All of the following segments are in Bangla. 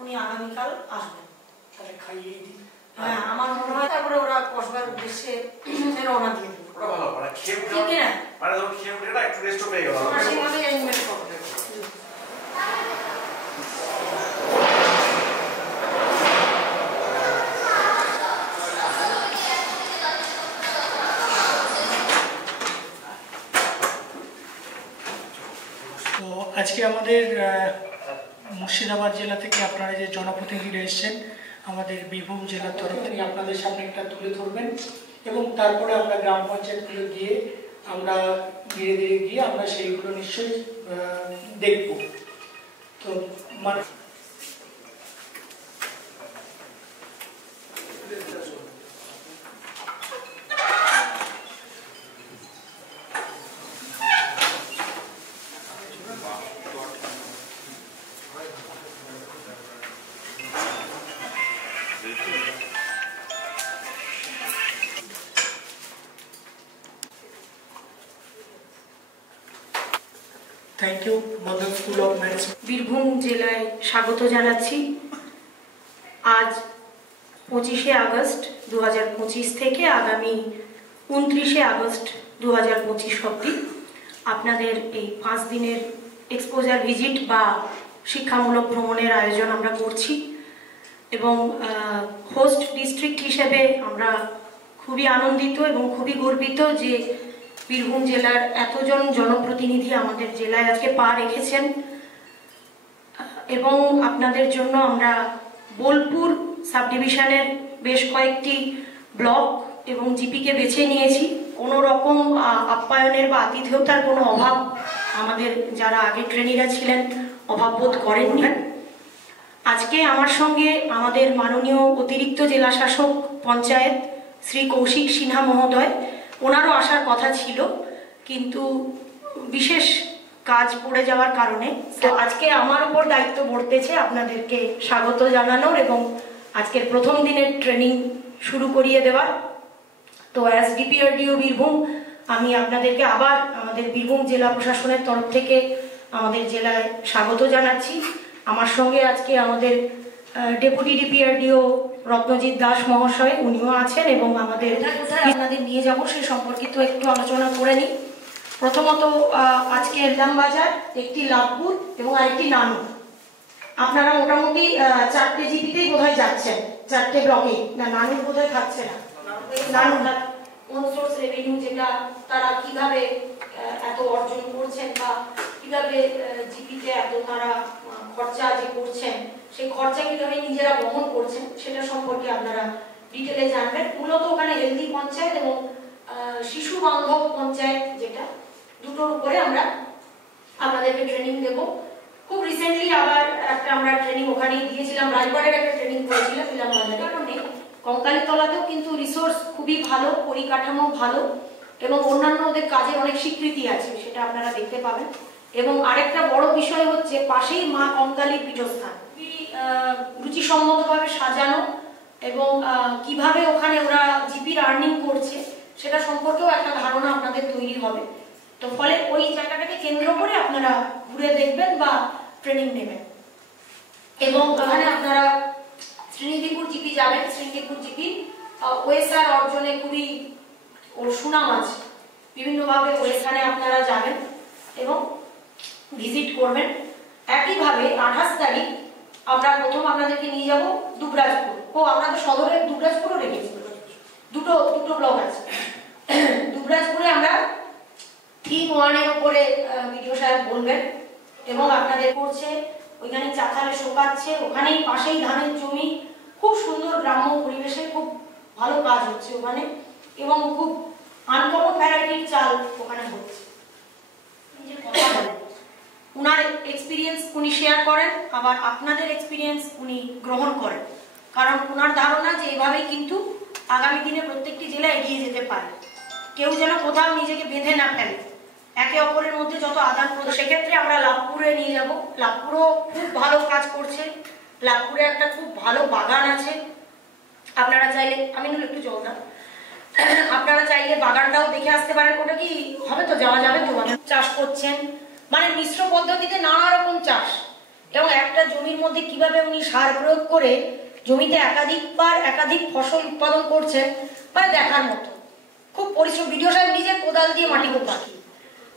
উনি আগামীকাল আসবেন, তাহলে খাইয়ে দিই। হ্যাঁ, আমার মনে হয় তারপরে ওরা কসবার উদ্দেশ্যে রওনা দিয়ে দেবে। ওরা ভালো মানে খেয়ে উঠে মানে ধরো খেয়ে উঠে না একটু রেস্ট পেয়ে গেল, সেইভাবে অ্যারেঞ্জমেন্ট করো। তো আজকে আমাদের মুর্শিদাবাদ জেলা থেকে আপনারা যে জনপ্রতিনিধিরা এসেছেন, আমাদের বীরভূম জেলার তরফ থেকে আপনাদের সামনে একটা তুলে ধরবেন এবং তারপরে আমরা গ্রাম পঞ্চায়েতগুলো গিয়ে আমরা ধীরে ধীরে গিয়ে আমরা সেইগুলো নিশ্চয়ই দেখব। তো মানে thank you modern school of management. Birbhum জেলায় স্বাগত জানাচ্ছি। আজ 25শে আগস্ট 2025 থেকে আগামী 29শে আগস্ট 2025 অবধি আপনাদের এই 5 দিনের এক্সপোজার ভিজিট বা শিক্ষামূলক ভ্রমণের আয়োজন আমরা করছি এবং হোস্ট ডিস্ট্রিক্ট হিসেবে আমরা খুবই আনন্দিত এবং খুবই গর্বিত যে বীরভূম জেলার এতজন জনপ্রতিনিধি আমাদের জেলায় আজকে পা রেখেছেন এবং আপনাদের জন্য আমরা বোলপুর সাব ডিভিশনের বেশ কয়েকটি ব্লক এবং জিপিকে বেছে নিয়েছি। কোনো রকম আপ্যায়নের বা আতিথেয়তার কোনো অভাব আমাদের যারা আগে ট্রেনিরা ছিলেন অভাব বোধ করেননি। আজকে আমার সঙ্গে আমাদের মাননীয় অতিরিক্ত জেলা শাসক পঞ্চায়েত শ্রী কৌশিক সিনহা মহোদয়, ওনারও আসার কথা ছিল কিন্তু বিশেষ কাজ পড়ে যাওয়ার কারণে তো আজকে আমার উপর দায়িত্ব পড়তেছে আপনাদেরকে স্বাগত জানানোর এবং আজকের প্রথম দিনের ট্রেনিং শুরু করিয়ে দেওয়ার। তো অ্যাজ ডিপিআরডিও বীরভূম আমি আপনাদেরকে আবার আমাদের বীরভূম জেলা প্রশাসনের তরফ থেকে আমাদের জেলায় স্বাগত জানাচ্ছি। আমার সঙ্গে আজকে আমাদের ডেপুটি ডিপিআরডিও রত্নজিৎ দাস মহাশয়, উনিও আছেন এবং আমাদের আপনাদের নিয়ে যাব সে সম্পর্কিত একটু আলোচনা করে নিই। প্রথমত আজকে ইলামবাজার, একটি লাভপুর এবং আরেকটি নানুর। আপনারা মোটামুটি 4টে জিপিতেই বোধহয় যাচ্ছেন, 4টে ব্লকে। না, নানুর বোধহয় থাকছে না। নানুর ওন সোর্স রেভিনিউ, যেটা তারা কিভাবে এত অর্জন করছেন বা কিভাবে জিপিতে এত তারা খরচা যে করছেন, সেই খরচা কিভাবে নিজেরা বহন করছেন সেটা সম্পর্কে আপনারা ডিটেলে জানবেন। মূলত ওখানে হেলদি পঞ্চায়েত এবং শিশু বান্ধব পঞ্চায়েত, যেটা দুটোর উপরে আমরা আপনাদেরকে ট্রেনিং দেব। খুব রিসেন্টলি আবার একটা আমরা ট্রেনিং ওখানেই দিয়েছিলাম, রাজবাড়ের একটা ট্রেনিং করেছিলাম ইলামবাজারে। কারণে কঙ্কালীতলাতেও কিন্তু রিসোর্স খুবই ভালো, পরিকাঠামো ভালো এবং অন্যান্য ওদের কাজের অনেক স্বীকৃতি আছে, সেটা আপনারা দেখতে পাবেন। এবং আরেকটা বড় বিষয় হচ্ছে পাশেই মা কঙ্কালীর পীঠস্থান, রুচিসম্মতভাবে সাজানো এবং কিভাবে ওখানে ওরা জিপির আর্নিং করছে সেটা সম্পর্কেও একটা ধারণা আপনাদের তৈরি হবে। তো ফলে ওই জায়গাটাকে কেন্দ্র করে আপনারা ঘুরে দেখবেন বা ট্রেনিং নেবেন। এবং ওখানে আপনারা শ্রীনিধিপুর জিপি যাবেন। শ্রীনিধিপুর জিপি ওয়েসার অর্জনে খুবই ওর সুনাম আছে, বিভিন্নভাবে ওয়েসারে আপনারা যাবেন এবং ভিজিট করবেন। একইভাবে 28 তারিখ আমরা প্রথম আপনাদেরকে নিয়ে যাব দুবরাজপুর। আমরা তো সদরের দুবরাজপুরও রেখেছি, দুটো ব্লক আছে। দুবরাজপুরে আমরা থিম 1 এর উপরে ভিডিও সাহেব বলবেন এবং আপনাদের করছে ওইখানে চাতালে শোকাচ্ছে, ওখানেই পাশেই ধানের জমি, খুব সুন্দর গ্রাম্য পরিবেশে খুব ভালো কাজ হচ্ছে ওখানে এবং খুব আনকমন ভ্যারাইটির চাল ওখানে হচ্ছে। উনার এক্সপিরিয়েন্স উনি শেয়ার করেন, আবার আপনাদের এক্সপিরিয়েন্স উনি গ্রহণ করেন, কারণ উনার ধারণা যে এভাবেই কিন্তু আগামী দিনে প্রত্যেকটি জেলা এগিয়ে যেতে পারে। কেউ যেন কোথাও নিজেকে বেঁধে না ফেলে, একে অপরের মধ্যে যত আদান প্রদান। সেক্ষেত্রে আমরা লাভপুরে নিয়ে যাব। লাভপুরও খুব ভালো কাজ করছে। লাভপুরে একটা খুব ভালো বাগান আছে, আপনারা চাইলে, আমি একটু জল দাও, আপনারা চাইলে বাগানটাও দেখে আসতে পারেন। ওটা কি হবে তো, যাওয়া যাবে তো? চাষ করছেন, মানে মিশ্র পদ্ধতিতে নানা রকম চাষ, এবং একটা জমির মধ্যে কিভাবে উনি সার প্রয়োগ করে জমিতে একাধিকবার একাধিক ফসল উৎপাদন করছেন, মানে দেখার মতো। খুব পরিশ্রম, ভিডিও সাহেব নিজে কোদাল দিয়ে মাটি কোপায়।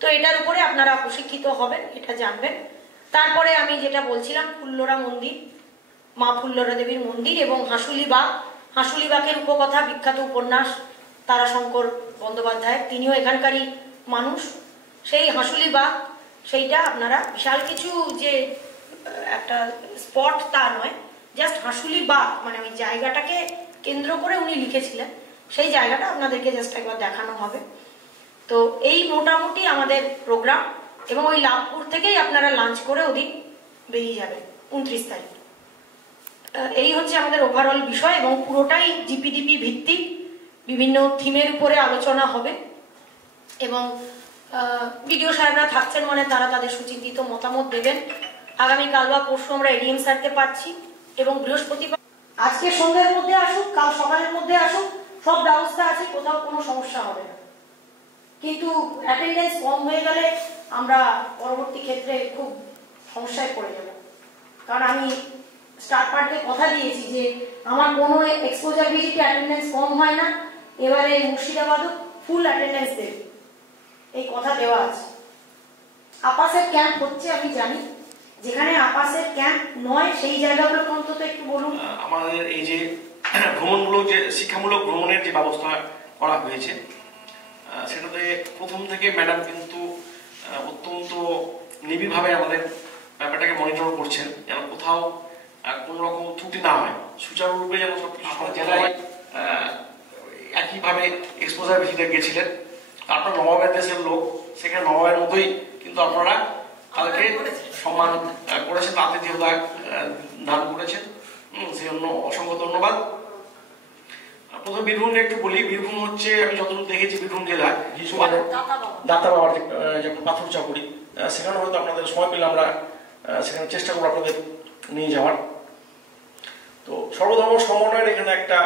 তো এটার উপরে আপনারা প্রশিক্ষিত হবেন, এটা জানবেন। তারপরে আমি যেটা বলছিলাম, ফুল্লরা মন্দির, মা ফুল্লরা দেবীর মন্দির, এবং হাঁসুলিবাগ। হাঁসুলিবাগের উপকথা বিখ্যাত উপন্যাস তারাশঙ্কর বন্দ্যোপাধ্যায়ের, তিনিও এখানকারই মানুষ। সেই হাঁসুলিবাগ, সেইটা আপনারা বিশাল কিছু যে একটা স্পট তা নয়, জাস্ট হাঁসুলিবাগ মানে ওই জায়গাটাকে কেন্দ্র করে উনি লিখেছিলেন, সেই জায়গাটা আপনাদেরকে জাস্ট একবার দেখানো হবে। তো এই মোটামুটি আমাদের প্রোগ্রাম, এবং ওই লাভপুর থেকেই আপনারা লাঞ্চ করে ওদিন বেরিয়ে যাবেন 29 তারিখ। এই হচ্ছে আমাদের ওভারঅল বিষয়, এবং পুরোটাই জিপিডিপি ভিত্তিক, বিভিন্ন থিমের উপরে আলোচনা হবে, এবং বিডিও সাহেবরা থাকছেন মানে তারা তাদের সুচিন্তিত মতামত দেবেন। আগামীকাল বা পরশু আমরা এডিএম স্যারকে পাচ্ছি, এবং বৃহস্পতিবার আজকে সন্ধ্যার মধ্যে আসুক, কাল সকালের মধ্যে আসুক, সব ব্যবস্থা আছে, কোথাও কোনো সমস্যা হবে না। কিন্তু অ্যাটেন্ডেন্স কম হয়ে গেলে আমরা পরবর্তী ক্ষেত্রে খুব সমস্যায় পড়ে যাব। কারণ আমি স্টার্ট পার্টে কথা দিয়েছি যে আমার কোনো এক্সপোজার ভিজিটে অ্যাটেন্ডেন্স কম হয় না, এবারে মুর্শিদাবাদও ফুল অ্যাটেন্ডেন্স দেবে, এই কথা দেওয়া আছে। আপাসের ক্যাম্প হচ্ছে আমি জানি, যেখানে আপাসের ক্যাম্প নয় সেই জায়গাগুলো অন্তত একটু বলুন। আমাদের এই যে ভ্রমণমূলক, যে শিক্ষামূলক ভ্রমণের যে ব্যবস্থা করা হয়েছে, সেটাতে প্রথম থেকে ম্যাডাম কিন্তু অত্যন্ত নিবিড়ভাবে আমাদের ব্যাপারটাকে মনিটর করছেন, যেন কোথাও কোন রকম ত্রুটি না হয়, সুচারুরূপে যেন সবকিছু। আমাদের জেলায় একইভাবে এক্সপোজার ভিজিটে গেছিলেন, আপনার নবাবের দেশের লোক, সেখানে নবাবের মতোই কিন্তু আপনারা তাদেরকে সম্মান করেছেন, আতিথেয়তা দান করেছেন, সেই জন্য অসংখ্য ধন্যবাদ। প্রথমে বীরভূম একটু বলি। বীরভূম হচ্ছে, আমি যতটুকু দেখেছি বীরভূম জেলায় দাতা বাবার যেমন পাথর চাকুরি, সেখানে হয়তো আপনাদের সময় পেলে আমরা সেখানে চেষ্টা করবো আপনাদের নিয়ে যাওয়ার। তো সর্বধর্ম সমন্বয়ের এখানে একটা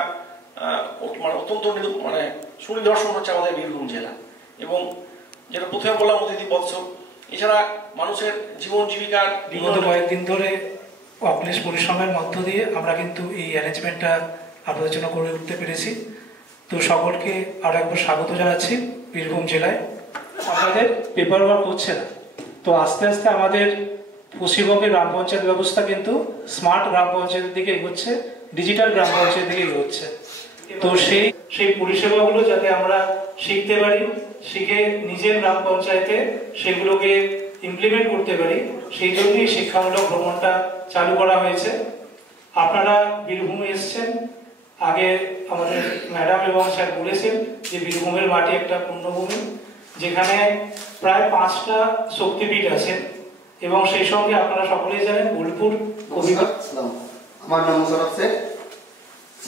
মানে অত্যন্ত মানে সুনিদর্শন হচ্ছে আমাদের বীরভূম জেলা, এবং যেটা প্রথমে বললাম অতিথি বৎসর, এছাড়া মানুষের জীবন জীবিকার বিগত কয়েকদিন ধরে অক্লেশ পরিশ্রমের মধ্য দিয়ে আমরা কিন্তু এই অ্যারেঞ্জমেন্টটা আপনাদের জন্য করে উঠতে পেরেছি। তো সকলকে আরো একবার স্বাগত জানাচ্ছি বীরভূম জেলায়। আপনাদের পেপার ওয়ার্ক হচ্ছে না, তো আস্তে আস্তে আমাদের পশ্চিমবঙ্গের গ্রাম পঞ্চায়েত ব্যবস্থা কিন্তু স্মার্ট গ্রাম পঞ্চায়েতের দিকে এগোচ্ছে, ডিজিটাল গ্রাম পঞ্চায়েতের দিকে এগোচ্ছে। তো সেই পরিষেবাগুলো যাতে আমরা শিখতে পারি, শিখে নিজের গ্রাম পঞ্চায়েতে সেগুলোকে ইমপ্লিমেন্ট করতে পারি, সেই জন্যই শিক্ষামূলক ভ্রমণটা চালু করা হয়েছে। আপনারা বীরভূমে এসছেন, আগে আমাদের ম্যাডাম এবং স্যার বলেছেন যে বীরভূমের মাটি একটা পুণ্যভূমি, যেখানে প্রায় 5টা শক্তিপীঠ আছে, এবং সেই সঙ্গে আপনারা সকলেই জানেন বোলপুর কবিগুরু। আমার নাম মোশাররফ শেখ,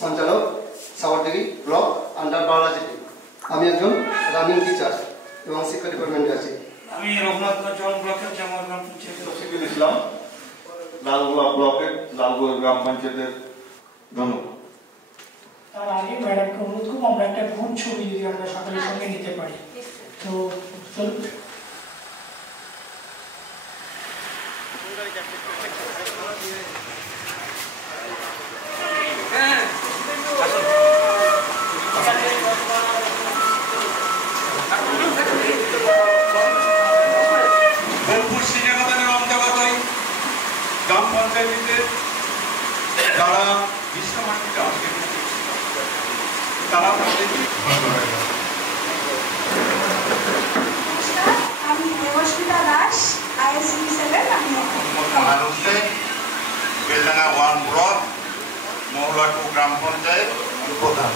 সঞ্চালক সাগরদিঘি ব্লক আন্ডার বাংলাদেশ। আমি একজন রানিং টিচার এবং শিক্ষা ডিপার্টমেন্টে আছি। আমি রঘুনাথগঞ্জ ব্লকের জামালগ্রাম পঞ্চায়েতের রশিদুল ইসলাম, লালগোলা ব্লকের লালগোলা গ্রাম পঞ্চায়েতের। ধন্যবাদ। তার আগে ম্যাডামকে অনুরোধ করবো আমরা একটা গ্রুপ ছবি যদি আমরা সকলের সঙ্গে নিতে পারি। তো চলুন। বোলপুর শ্রীনিবাসনের অন্তর্গত গ্রাম পঞ্চায়েতে যারা বিশ্বমাটিতে আসে তারা আমি দেবস্মিতা দাস, আইএসসি 7। আমি বেলডাঙ্গা 1 ব্লক মহলা 2 গ্রাম পঞ্চায়েত প্রধান।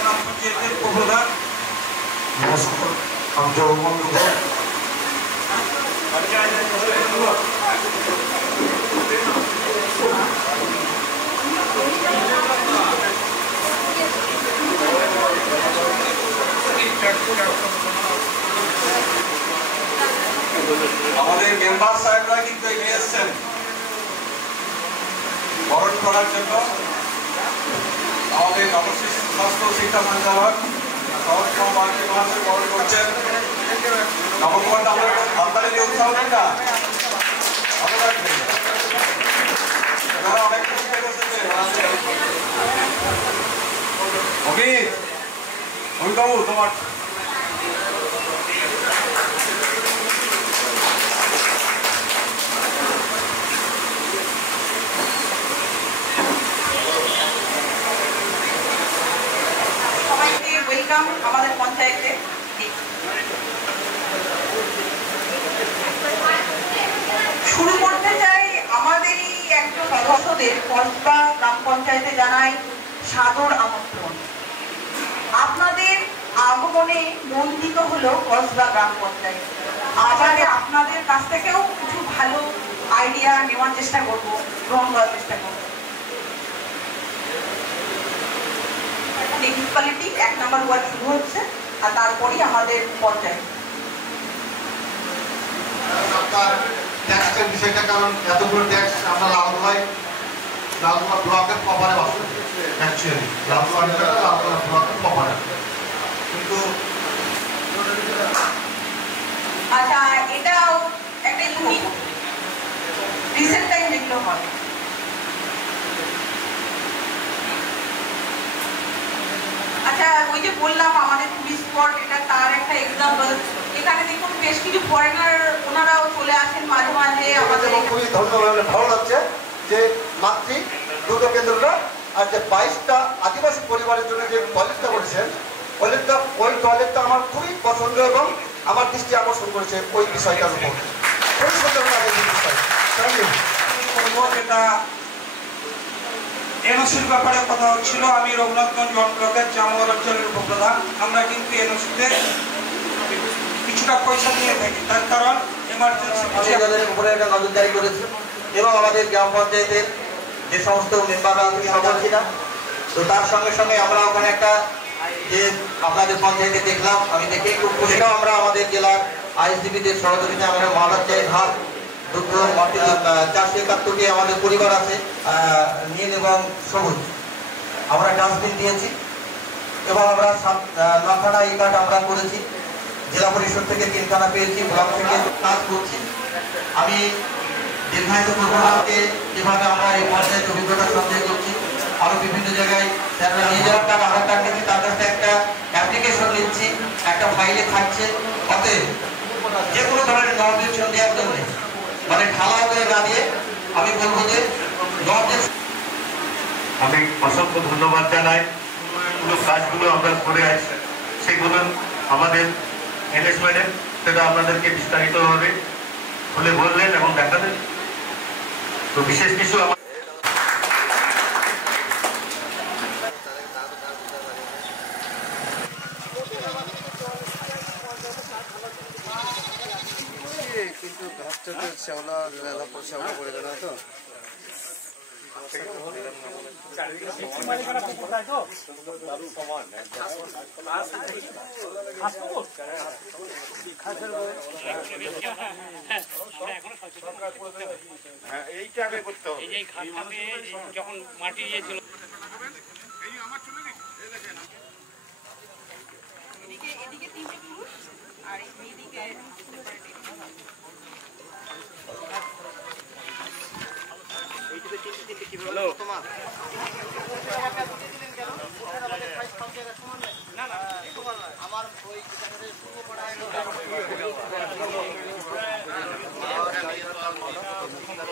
গ্রাম পঞ্চায়েতের প্রধান নমস্কার, আমি জগবন্ধু ঘোষ। করার জন্য আমাদের স্বাস্থ্য শিক্ষা সঞ্চালক মহাশয় বরণ করছেন। নবকুমার আপনার সন্তানে যে উৎসাহ দেন না ভালো লাগবে, অনেক খুশি হয়ে বসেছে। অমিতবাবু তোমার সবাইকে ওয়েলকাম আমাদের পঞ্চায়েতে। শুরু করতে চাই আমাদেরই একজন সদস্যদের কসবা গ্রাম পঞ্চায়েতে জানাই সাদর আমন্ত্রণ। আপনাদের আগমনে মন্ডিত হলো কসবা গ্রাম পঞ্চায়েত। আবারে আপনাদের কাছ থেকেও কিছু ভালো আইডিয়া নেওয়ার চেষ্টা করব, গ্রহণ করার চেষ্টা করব। মিউনিসিপ্যালিটি 1 নম্বর ওয়ার্ড শুরু হচ্ছে, আর তারপরেই আমাদের পঞ্চায়েত। আপনার ট্যাক্সের বিষয়টা, কারণ এতগুলো ট্যাক্স আমরা লালগোলা ব্লকের কভারে বাসে অ্যাকচুয়ালি লালগোলা ব্লকের কভারে, কিন্তু আচ্ছা এটাও একটা ইউনিক রিসেন্ট টাইম যেগুলো হয়। আচ্ছা ওই যে বললাম আমাদের টুরিস্ট স্পট, এটা তার একটা এক্সাম্পল। এখানে দেখুন বেশ কিছু ফরেনার ওনারাও চলে আসেন মাঝে মাঝে আমাদের। খুবই ধন্যবাদ, ভালো লাগছে যে মাতৃ দুর্গা কেন্দ্রটা আর যে 22টা আদিবাসী পরিবারের জন্য যে টয়লেটটা করেছেন, ওই টয়লেটটা আমার খুবই পছন্দ এবং আমার দৃষ্টি আকর্ষণ করেছে ওই বিষয়টার উপর। খুবই সুন্দর লাগে এই বিষয়। Thank you. যেটা এনওসির ব্যাপারে কথা হচ্ছিল, আমি রঘুনাথগঞ্জ ওয়ান ব্লকের জামুয়ার অঞ্চলের উপপ্রধান। আমরা কিন্তু এনওসিতে কিছুটা পয়সা নিয়ে থাকি, তার কারণ এমার্জেন্সি উপরে একটা নজরদারি করেছে এবং আমাদের গ্রাম পঞ্চায়েতের যে সমস্ত মেম্বাররা আছে সকলছি না, তো তার সঙ্গে সঙ্গে আমরা ওখানে একটা যে আপনাদের পঞ্চায়েতে দেখলাম, আমি দেখে খুব খুশি। আমরা আমাদের জেলার আইএসডিপিদের সহযোগিতায় আমরা মাদারচাই ঘাট দুগ্ধ 471টি আমাদের পরিবার আছে, নীল এবং সবুজ। আমরা ডাস্টবিন দিয়েছি এবং আমরা 9খানা এই কার্ড আমরা করেছি। জেলা পরিষদ থেকে 3খানা পেয়েছি, ব্লক থেকে কাজ করছি। আমি দীর্ঘায়িত করবো না যেভাবে আমরা এই পঞ্চায়েত অভিজ্ঞতা সঞ্চয় করছি। আরো বিভিন্ন জায়গায় যারা নিজের কার্ড আধার কার্ড নিচ্ছি, তার কাছে একটা অ্যাপ্লিকেশন নিচ্ছি, একটা ফাইলে থাকছে। অতএব যে কোনো ধরনের নবনির্বাচন দেওয়ার জন্য মানে ঢালা করে না দিয়ে আমি বলবো যে আমি অসংখ্য ধন্যবাদ জানাই। পুরো কাজগুলো আমরা করে আসছি, সেগুলো আমাদের এনএস ম্যাডাম সেটা আপনাদেরকে বিস্তারিতভাবে খুলে বললেন এবং দেখালেন। তো বিশেষ কিছু কিন্তু ঘাসটা তো শ্যাওলা শ্যাওলা করে দেয় না তো। এইটা আগে করতে হবে। যখন মাটি দিয়েছিল এদিকে 3টে পুরুষ আর এইদিকে আমার ওই পূর্ব